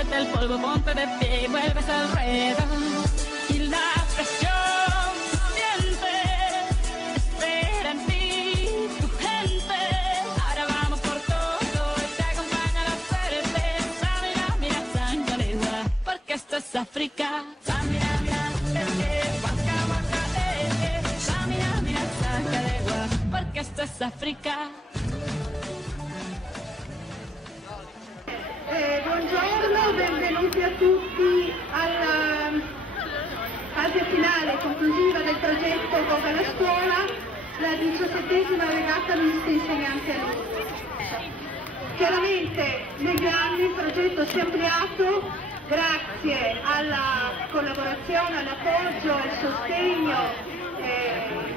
quítate el polvo, ponte de pie y vuelves al ruedo. Y la presión siente, espera en ti tu gente. Ahora vamos por todo y te acompaña la suerte. Samina, mira, Sangalegua, porque esto es África. Samina, mira, Waka, waka, Samina, mira, Sangalegua, porque esto es África. Buongiorno, benvenuti a tutti alla fase finale conclusiva del progetto Voga la scuola, la 17ª regata Misti Insegnanti Alunni. Chiaramente negli anni il progetto si è ampliato grazie alla collaborazione, all'appoggio, al sostegno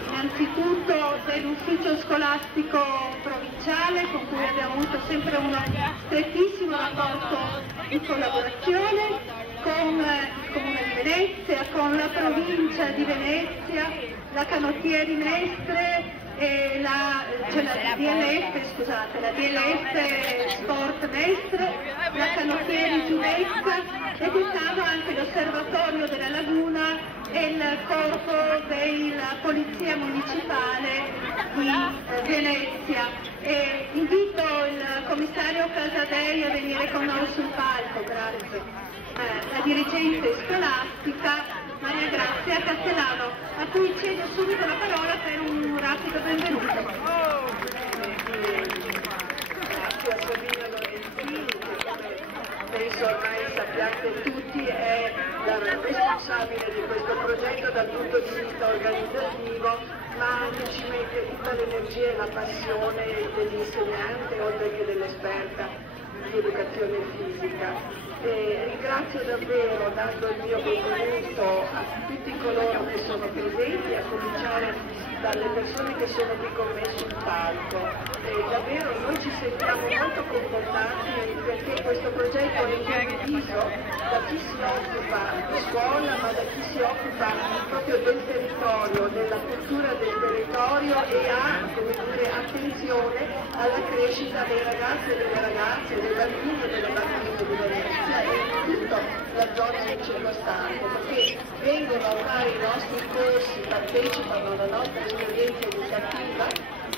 innanzitutto dell'ufficio scolastico provinciale, con cui abbiamo avuto sempre uno strettissimo rapporto di collaborazione, con il Comune di Venezia, con la provincia di Venezia, la Canottieri Mestre e la DLF Sport Mestre, la Canottieri Giudecca, e quest'anno anche l'Osservatorio della Laguna e il corpo della Polizia Municipale di Venezia. E invito il commissario Casadei a venire con noi sul palco, grazie. La dirigente scolastica Maria Grazia Castellano, a cui cedo subito la parola per un rapido benvenuto. Grazie a Sabina Lorenzini, che penso ormai sappiate tutti è la responsabile di questo progetto dal punto di vista organizzativo, ma anche ci mette tutta l'energia e la passione dell'insegnante oltre che dell'esperta di educazione fisica. Ringrazio davvero, dando il mio benvenuto a tutti coloro che sono presenti, a cominciare dalle persone che sono qui con me sul palco. Davvero noi ci sentiamo molto confortati perché questo progetto è condiviso da chi si occupa di scuola, ma da chi si occupa proprio del territorio, della cultura del territorio e ha, come dire, attenzione alla crescita dei ragazzi e delle ragazze, dei bambini e delle bambine di Venezia e di tutta la zona circostante, perché vengono a fare i nostri corsi, partecipano alla nostra esperienza educativa,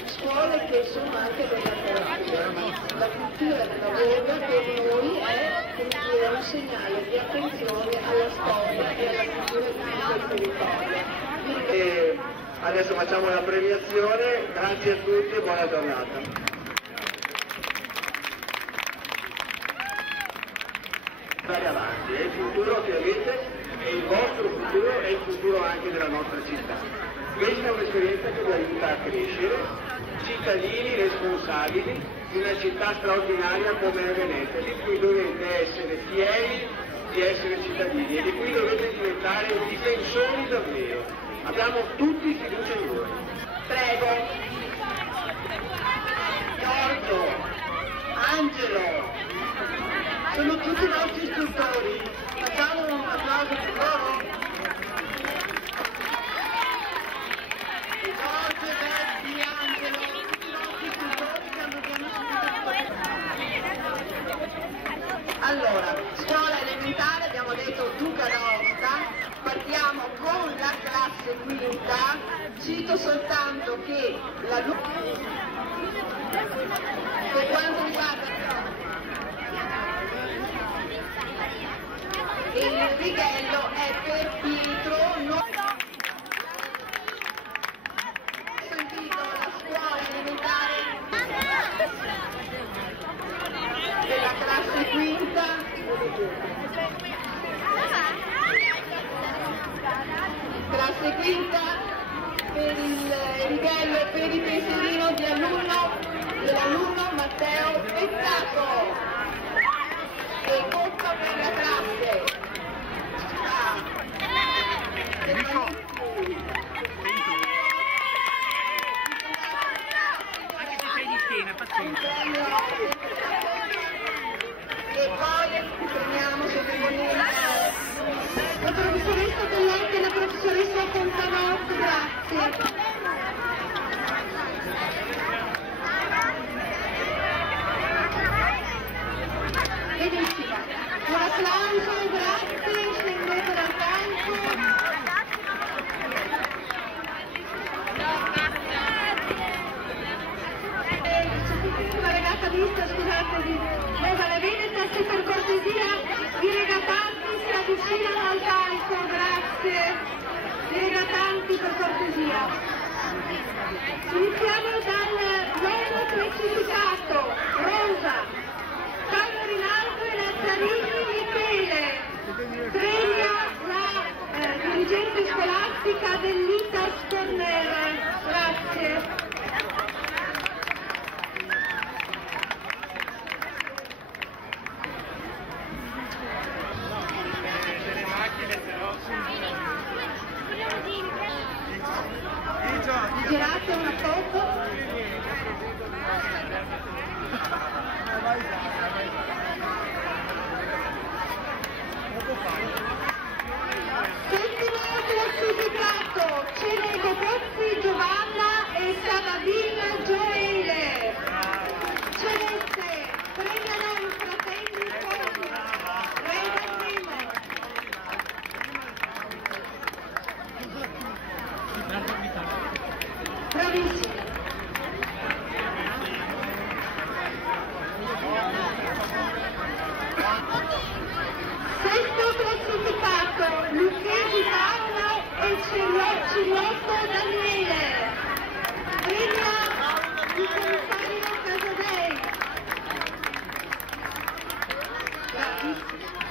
scuole che sono anche della terapia. La cultura della voga per noi è, come dire, un segnale di attenzione alla storia e alla cultura di tutto il territorio. Adesso facciamo la premiazione, grazie a tutti e buona giornata. Andare avanti, è il futuro ovviamente, è il vostro futuro e il futuro anche della nostra città. Questa è un'esperienza che vi aiuta a crescere, cittadini responsabili di una città straordinaria come è Venezia, di cui dovete essere fieri di essere cittadini e di cui dovete diventare difensori davvero. Abbiamo tutti fiducia in voi. Prego. Giorgio, Angelo, sono tutti i nostri istruttori. Facciamo un applauso per loro. Giorgio, Betti, Angelo, tutti i nostri istruttori che hanno venuto. Allora, scuola elementare, abbiamo detto Duca d'Aosta. Partiamo con la classe quinta, cito soltanto che per quanto riguarda il righello è per Pietro, non ho sentito la scuola elementare della classe quinta. Classe quinta per il righello e per il pensierino dell'alunno Matteo Pezzato e coppa per la classe. E poi torniamo se la professoressa Belletti e la professoressa Fontanotto, grazie. Benissimo. applauso, grazie, scendete dal palco. La regata mista, scusate, dalle Veneta, se per cortesia i regatanti si avvicinano al palco, grazie. I regatanti per cortesia. Iniziamo dal nono classificato, Rosa, Carlo Rinaldo e Lazzarini Michele, premia la dirigente scolastica dell'Itas Cornell, grazie. Girate una foto. Settimo classificato, Ceneco Pozzi Giovanna e Savadin Gioele. Celeste, premiano i fratelli Foglia. Prego primo. Bravissimo. Sesto classificato, Lucchesi Paolo e Cillotto Daniele. Premia il commissario Casadei. Bravissimo.